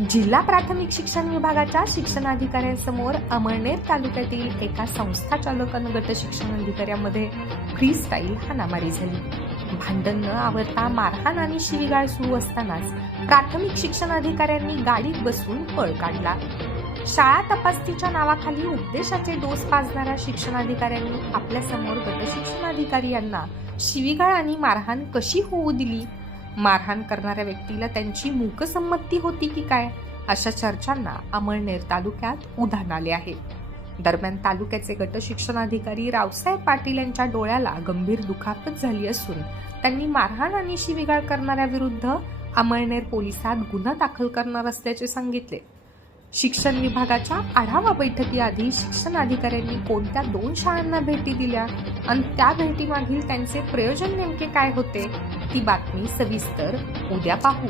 जिल्हा प्राथमिक शिक्षण विभागाच्या शिक्षणाधिकाऱ्यांसमोर अमळनेर तालुक्यातील एका संस्था चालक गट शिक्षण अधिकाऱ्यामध्ये फ्री स्टाईल हाणामारी झाली. भांडण न आवरता मारहाण आणि शिवीगाळ सुरू असतानाच प्राथमिक शिक्षण अधिकाऱ्यांनी गाडीत बसून पळ काढला. शाळा तपासणीच्या नावाखाली उपदेशाचे डोस पाजणाऱ्या शिक्षणाधिकाऱ्यांनी आपल्यासमोर गट शिक्षणाधिकारी यांना शिवीगाळ आणि मारहाण कशी होऊ दिली? मारहाण करणाऱ्या व्यक्तीला त्यांची मूकसंमती होती की काय? अशा चर्चांना अमळनेर तालुक्यात उधाण आले आहे. दरम्यान तालुक्याचे गट शिक्षणाधिकारी रावसाहेब पाटील यांच्या डोळ्याला गंभीर दुखापत झाली असून त्यांनी मारहाण आणि शिविगाळ करणाऱ्या विरुद्ध अमळनेर पोलिसात गुन्हा दाखल करणार असल्याचे सांगितले. शिक्षण विभागाच्या आढावा बैठकीआधी शिक्षण अधिकाऱ्यांनी कोणत्या दोन शाळांना भेटी दिल्या आणि त्या भेटीमागील त्यांचे प्रयोजन नेमके काय होते? ती बातमी सविस्तर उद्या पाहू.